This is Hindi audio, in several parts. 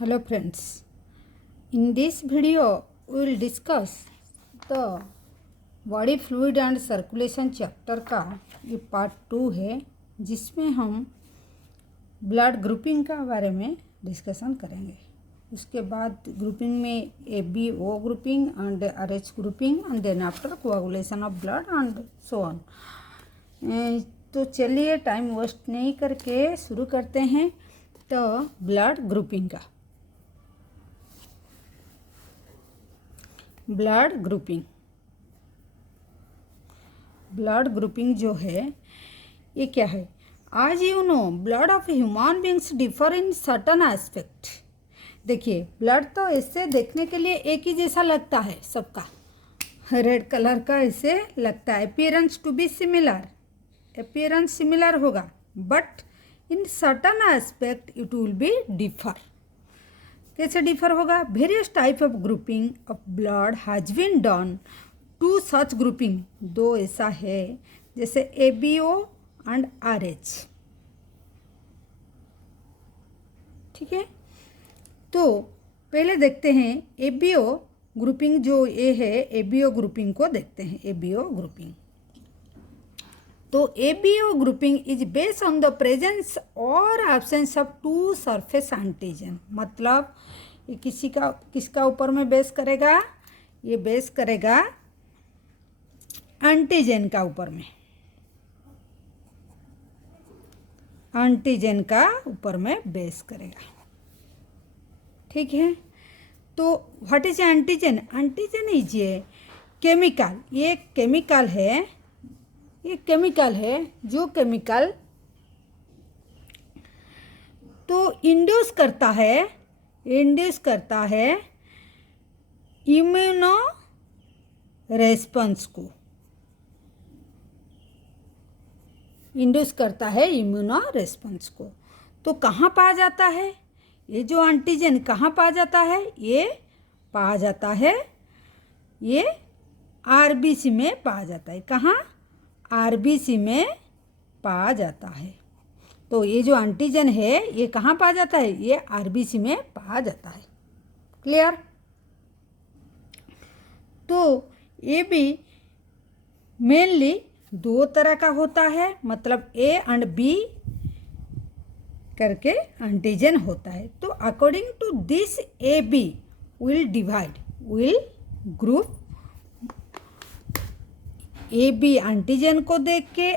Hello friends, in this video we will discuss the body fluid and circulation chapter का ये पार्ट 2 है, जिसमें हम ब्लड ग्रुपिंग का बारे में डिस्कशन करेंगे। उसके बाद ग्रुपिंग में ABO grouping and RH grouping and then after coagulation of blood and so on. तो चलिए टाइम वेस्ट नहीं करके शुरू करते हैं तो ब्लड ग्रुपिंग का। ब्लड ग्रुपिंग जो है ये क्या है? आज you know blood of human beings differ in certain aspect. देखिए, ब्लड तो इससे देखने के लिए एक ही जैसा लगता है सबका, रेड कलर का ऐसे लगता है। Appearance to be similar, appearance similar होगा, but in certain aspect it will be differ. कैसे डिफर होगा? Various type of grouping of blood has been done to such grouping. दो ऐसा है जैसे ABO एंड RH। ठीक है, तो पहले देखते हैं ABO ग्रुपिंग जो ये है, ABO ग्रुपिंग को देखते हैं। ABO ग्रुपिंग, तो ABO grouping is based on the presence और absence of two surface antigen. मतलब ये किसका ऊपर में बेस करेगा? ये बेस करेगा एंटीजन का ऊपर में, एंटीजन का ऊपर में बेस करेगा। ठीक है, तो what is antigen? Antigen is a chemical. ये केमिकल है, ये केमिकल है जो केमिकल तो इंड्यूस करता है इम्यूनो रेस्पॉन्स को, इंड्यूस करता है इम्यूनो रेस्पॉन्स को। तो कहाँ पाया जाता है ये जो एंटीजन? कहाँ पाया जाता है? ये पाया जाता है, ये RBC में पाया जाता है। कहाँ? RBC में पाया जाता है। तो ये जो एंटीजन है ये कहाँ पाया जाता है? ये RBC में पाया जाता है। क्लियर? तो ये भी मेनली दो तरह का होता है, मतलब A एंड B करके एंटीजन होता है। तो according to this AB will group AB antigen को देख के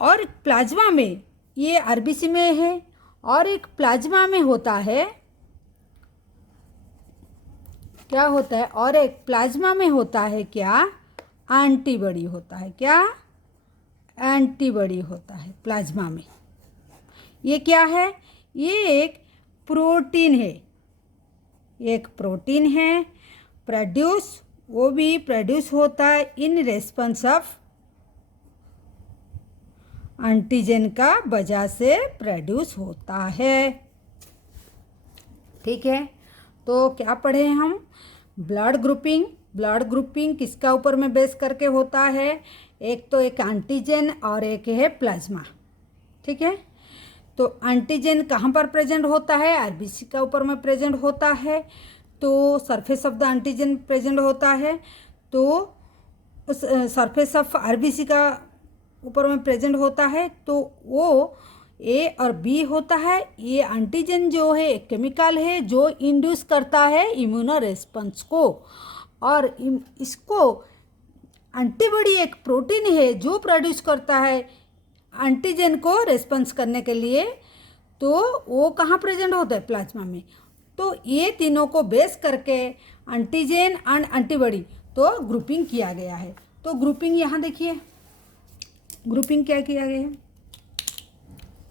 और प्लाज्मा में ये RBC में है और एक प्लाज्मा में होता है, क्या होता है? और एक प्लाज्मा में होता है क्या? एंटीबॉडी होता है। क्या? एंटीबॉडी होता है प्लाज्मा में। ये क्या है? ये एक प्रोटीन है, एक प्रोटीन है। वो भी प्रोड्यूस होता है इन रेस्पॉन्स ऑफ एंटीजन का वजह से प्रोड्यूस होता है। ठीक है, तो क्या पढ़े हम? ब्लड ग्रुपिंग किसका ऊपर में बेस करके होता है? एक तो एक एंटीजन और एक है प्लाज्मा। ठीक है, तो एंटीजन कहाँ पर प्रेजेंट होता है? RBC का ऊपर में प्रेजेंट होता है, तो surface of the antigen present होता है, तो सरफेस ऑफ RBC का ऊपर में प्रेजेंट होता है, तो वो A और B होता है। ये एंटीजन जो है एक केमिकल है जो इंड्यूस करता है इम्यूनो रेस्पॉन्स को, और इसको एंटीबॉडी एक प्रोटीन है जो प्रोड्यूस करता है एंटीजन को रेस्पॉन्स करने के लिए। तो वो कहाँ प्रेजेंट होता है? प्लाज्मा में। तो ये तीनों को बेस करके एंटीजन एंड एंटीबॉडी तो ग्रुपिंग किया गया है। तो ग्रुपिंग यहाँ देखिए, ग्रुपिंग क्या किया गया है?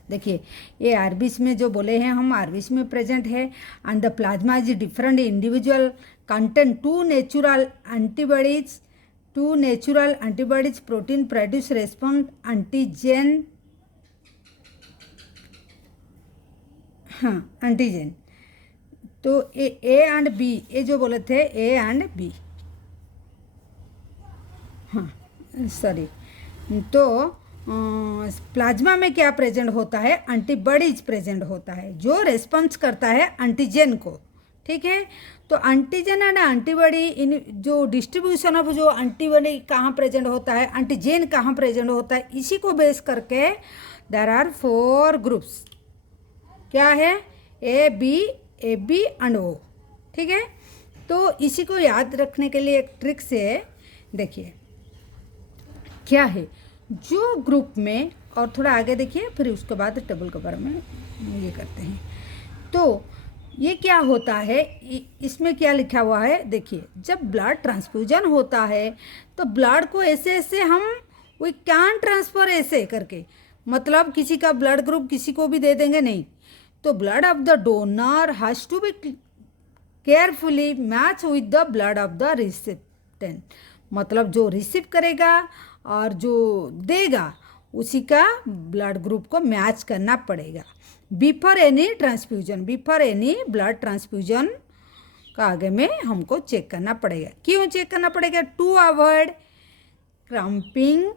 देखिए, ये RBC में जो बोले हैं हम, RBC में प्रेजेंट है and the plasma is different individual content to natural antibodies protein produce response antigen. हाँ, एंटीजन। तो A एंड B, ये जो बोले थे A एंड B, हाँ सॉरी, तो प्लाज्मा में क्या प्रेजेंट होता है, एंटीबॉडीज प्रेजेंट होता है जो रेस्पॉन्स करता है एंटीजन को, ठीक है। तो एंटीजन एंड एंटीबॉडी इन जो डिस्ट्रीब्यूशन ऑफ जो एंटीबॉडी कहाँ प्रेजेंट होता है, एंटीजन कहाँ प्रेजेंट होता है, इसी को बेस करके देयर आर 4 ग्रुप्स। क्या है, ए बी एंड ओ, ठीक है। तो इसी को याद रखने के लिए एक ट्रिक से देखिए क्या है, जो ग्रुप में, और थोड़ा आगे देखिए फिर उसके बाद टेबल कवर में ये करते हैं। तो ये क्या होता है, इसमें क्या लिखा हुआ है देखिए, जब ब्लड ट्रांसफ्यूजन होता है तो ब्लड को ऐसे ऐसे हम वी कैन ट्रांसफ़र ऐसे करके, मतलब किसी का ब्लड ग्रुप किसी को भी दे देंगे नहीं। तो blood of the donor has to be carefully match with the blood of the recipient, मतलब जो रिसीव करेगा और जो देगा उसी का ब्लड ग्रुप को मैच करना पड़ेगा before any transfusion, before any blood transfusion का आगे में हमको चेक करना पड़ेगा। क्यों चेक करना पड़ेगा, टू अवॉइड क्लम्पिंग,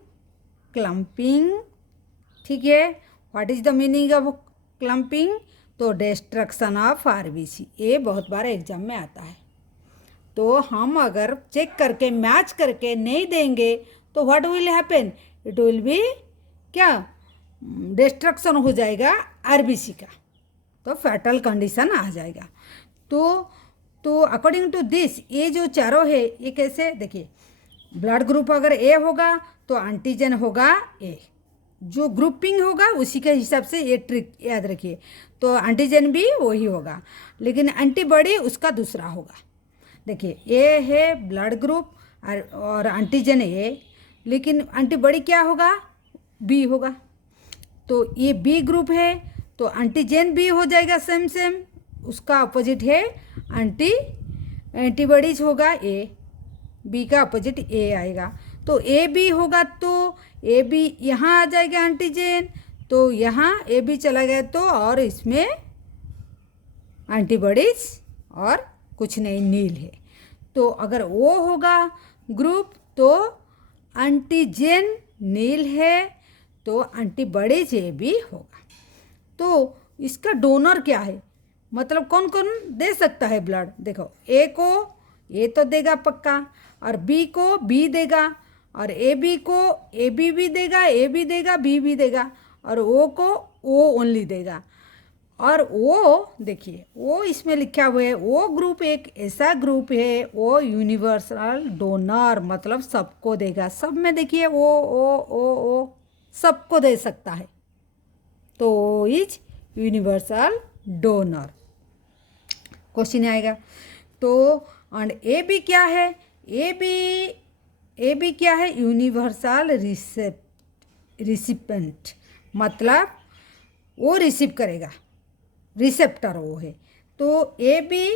ठीक है। What is the meaning of clumping, तो डिस्ट्रक्शन ऑफ आरबीसी, ये बहुत बार एग्जाम में आता है। तो हम अगर चेक करके मैच करके नहीं देंगे तो what will happen, it will B क्या, डिस्ट्रक्शन हो जाएगा आरबीसी का, तो फैटल कंडीशन आ जाएगा। तो अकॉर्डिंग टू दिस ये जो चारों है ये कैसे देखिए, ब्लड ग्रुप अगर ए होगा तो एंटीजन होगा ए, जो ग्रुपिंग होगा उसी के हिसाब से ये ट्रिक याद रखिए। तो एंटीजन भी वही होगा, लेकिन एंटीबॉडी उसका दूसरा होगा। देखिए ए है ब्लड ग्रुप और एंटीजन ए, लेकिन एंटीबॉडी क्या होगा, बी होगा। तो ये बी ग्रुप है तो एंटीजन बी हो जाएगा सेम, उसका अपोजिट है एंटीबॉडीज होगा ए, बी का अपोजिट ए आएगा। तो ए बी होगा तो ए बी यहाँ आ जाएगा एंटीजन, तो यहाँ ए बी चला गया तो और इसमें एंटीबॉडीज और कुछ नहीं, नील है। तो अगर वो होगा ग्रुप तो एंटीजन नील है तो एंटीबॉडीज ए बी होगा। तो इसका डोनर क्या है, मतलब कौन कौन दे सकता है ब्लड, देखो ए को ए तो देगा पक्का, और बी को बी देगा, और ए बी को ए बी भी देगा, ए भी देगा, बी भी देगा, और ओ को ओ ओनली देगा। और ओ देखिए वो इसमें लिखा हुआ है, वो ग्रुप एक ऐसा ग्रुप है वो यूनिवर्सल डोनर, मतलब सबको देगा, सब में देखिए ओ सबको दे सकता है, तो इज यूनिवर्सल डोनर क्वेश्चन आएगा। तो एंड ए बी क्या है, ए बी क्या है, यूनिवर्सल रिसिपेंट, मतलब वो रिसीव करेगा, रिसेप्टर वो है। तो ए बी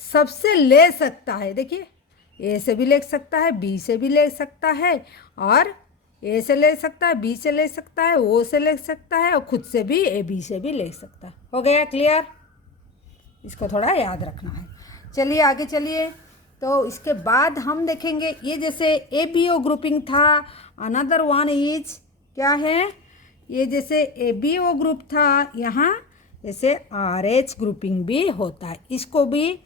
सबसे ले सकता है, देखिए ए से भी ले सकता है, बी से भी ले सकता है, और ए से ले सकता है, बी से ले सकता है, ओ से ले सकता है, और खुद से भी ए बी से भी ले सकता है। हो गया क्लियर, इसको थोड़ा याद रखना है। चलिए आगे चलिए। तो इसके बाद हम देखेंगे ये जैसे ए बी ओ ग्रुपिंग था, अनदर वन इज क्या है, ये जैसे ए बी ओ ग्रुप था, यहाँ जैसे आर एच ग्रुपिंग भी होता है। इसको भी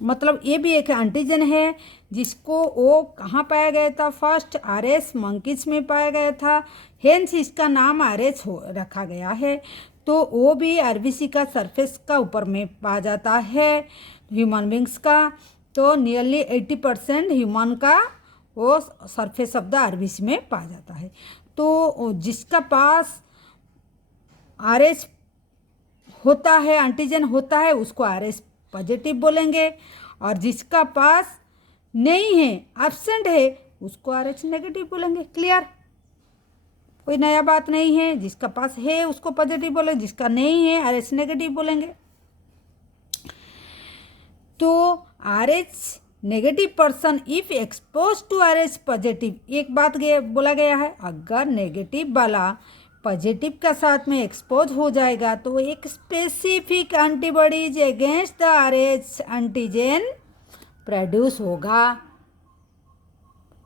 मतलब ये भी एक एंटीजन है जिसको वो कहाँ पाया गया था, फर्स्ट आर एस मंकीज में पाया गया था, हेंस इसका नाम आर एच रखा गया है। तो वो भी आरबीसी का सरफेस का ऊपर में पाया जाता है ह्यूमन बींग्स का। तो नियरली 80% ह्यूमन का वो सरफेस ऑफ द आरबीसी में पाया जाता है। तो जिसका पास आर एच होता है, एंटीजन होता है, उसको आर एच पॉजिटिव बोलेंगे, और जिसका पास नहीं है, एब्सेंट है, उसको आर एच नेगेटिव बोलेंगे। क्लियर, कोई नया बात नहीं है, जिसका पास है उसको पॉजिटिव बोलेंगे, जिसका नहीं है आर एच नेगेटिव बोलेंगे। तो R H negative person if expose to R H positive, एक बात बोला गया है, अगर नेगेटिव वाला पॉजिटिव का साथ में एक्सपोज हो जाएगा तो एक specific antibodies against the R H antigen produce होगा।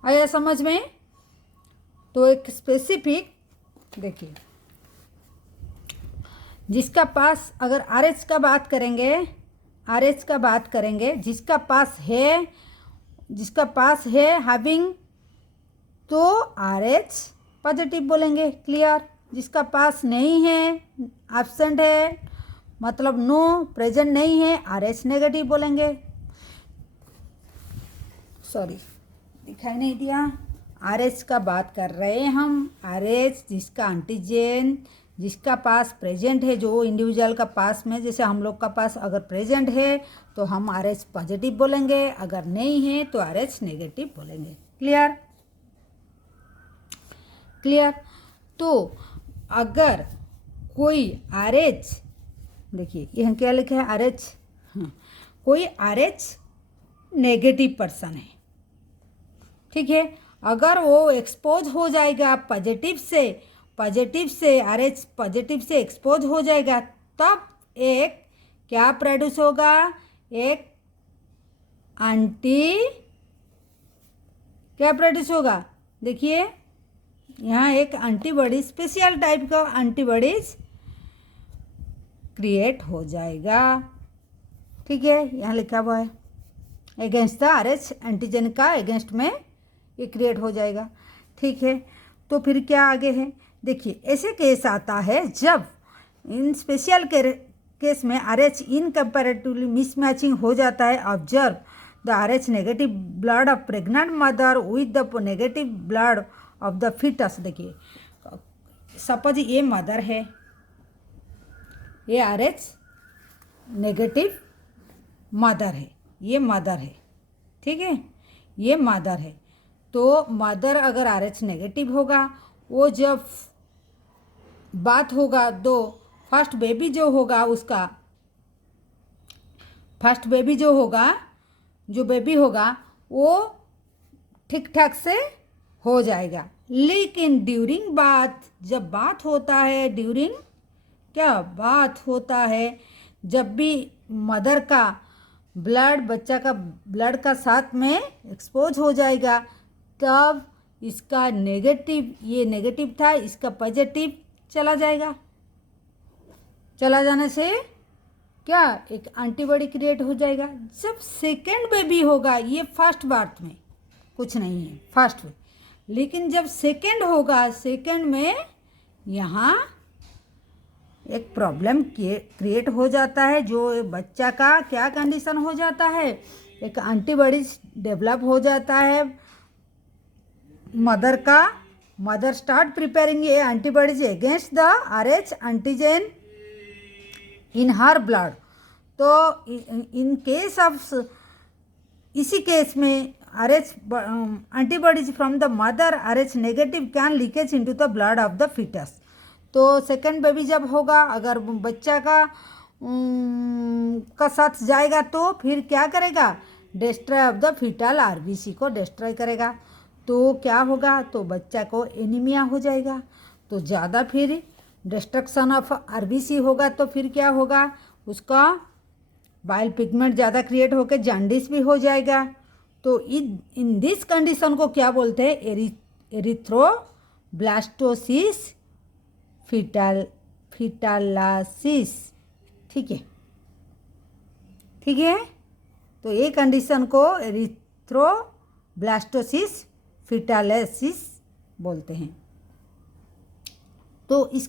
आया समझ में? तो एक स्पेसिफिक देखिए, जिसका पास अगर RH का बात करेंगे, RH का बात करेंगे, जिसका पास है हैविंग, तो RH पॉजिटिव बोलेंगे, क्लियर। जिसका पास नहीं है, एब्सेंट है, मतलब नो, प्रेजेंट नहीं है, RH नेगेटिव बोलेंगे। सॉरी, दिखाई नहीं दिया। RH का बात कर रहे हैं हम। RH जिसका एंटीजन, जिसका पास प्रेजेंट है, जो इंडिविजुअल का पास में, जैसे हम लोग का पास अगर प्रेजेंट है तो हम RH पॉजिटिव बोलेंगे, अगर नहीं है तो RH नेगेटिव बोलेंगे, क्लियर। क्लियर। तो अगर कोई RH, देखिए यहाँ क्या लिखा है, RH, हाँ, कोई RH नेगेटिव पर्सन है, ठीक है, अगर वो एक्सपोज हो जाएगा पॉजिटिव से RH पॉजिटिव से एक्सपोज हो जाएगा, तब एक क्या प्रोड्यूस होगा, एक क्या प्रोड्यूस होगा, देखिए यहाँ एक एंटीबॉडी, स्पेशल टाइप का एंटीबॉडीज क्रिएट हो जाएगा, ठीक है, यहाँ लिखा हुआ है अगेंस्ट द RH एंटीजन का अगेंस्ट में ये क्रिएट हो जाएगा, ठीक है। तो फिर क्या आगे है, देखिए ऐसे केस आता है जब इन स्पेशल केस में RH इनकम्पैरेटिवली मिसमैचिंग हो जाता है। Observe the RH negative blood of pregnant mother with the negative blood of the fetus. देखिए सपोज ये मदर है, ये RH नेगेटिव मदर है, ये मदर है, ठीक है, ये मदर है। तो मदर अगर RH नेगेटिव होगा, वो जब बात होगा तो फर्स्ट बेबी जो होगा उसका, फर्स्ट बेबी जो होगा, जो बेबी होगा वो ठीक ठाक से हो जाएगा। लेकिन ड्यूरिंग बात, जब बात होता है, ड्यूरिंग क्या बात होता है, जब भी मदर का ब्लड, बच्चा का ब्लड का साथ में एक्सपोज हो जाएगा, तब इसका नेगेटिव, ये नेगेटिव था, इसका पॉजिटिव चला जाएगा। चला जाने से क्या एक एंटीबॉडी क्रिएट हो जाएगा। जब सेकेंड बेबी होगा, ये फर्स्ट बर्थ में कुछ नहीं है, फर्स्ट में, लेकिन जब सेकेंड होगा, सेकेंड में यहाँ एक प्रॉब्लम क्रिएट हो जाता है। जो बच्चा का क्या कंडीशन हो जाता है, एक एंटीबॉडीज डेवलप हो जाता है मदर का। मदर स्टार्ट प्रिपेयरिंग ये antibodies against the RH antigen in her blood. तो इन केस ऑफ, इसी केस में RH antibodies from the mother RH negative can leakage into the blood of the fetus. तो सेकेंड बेबी जब होगा, अगर बच्चा का साथ जाएगा तो फिर क्या करेगा, destroy of the fetal RBC को डिस्ट्रॉय करेगा। तो क्या होगा, तो बच्चा को एनीमिया हो जाएगा। तो ज़्यादा फिर डिस्ट्रक्शन ऑफ RBC होगा, तो फिर क्या होगा, उसका बाइल पिगमेंट ज़्यादा क्रिएट होकर जॉन्डिस भी हो जाएगा। तो इन दिस कंडीशन को क्या बोलते हैं, एरिथ्रोब्लास्टोसिस फीटालासिस, ठीक है, ठीक है। तो ये कंडीशन को एरिथ्रोब्लास्टोसिस फीटालासिस बोलते हैं। तो इस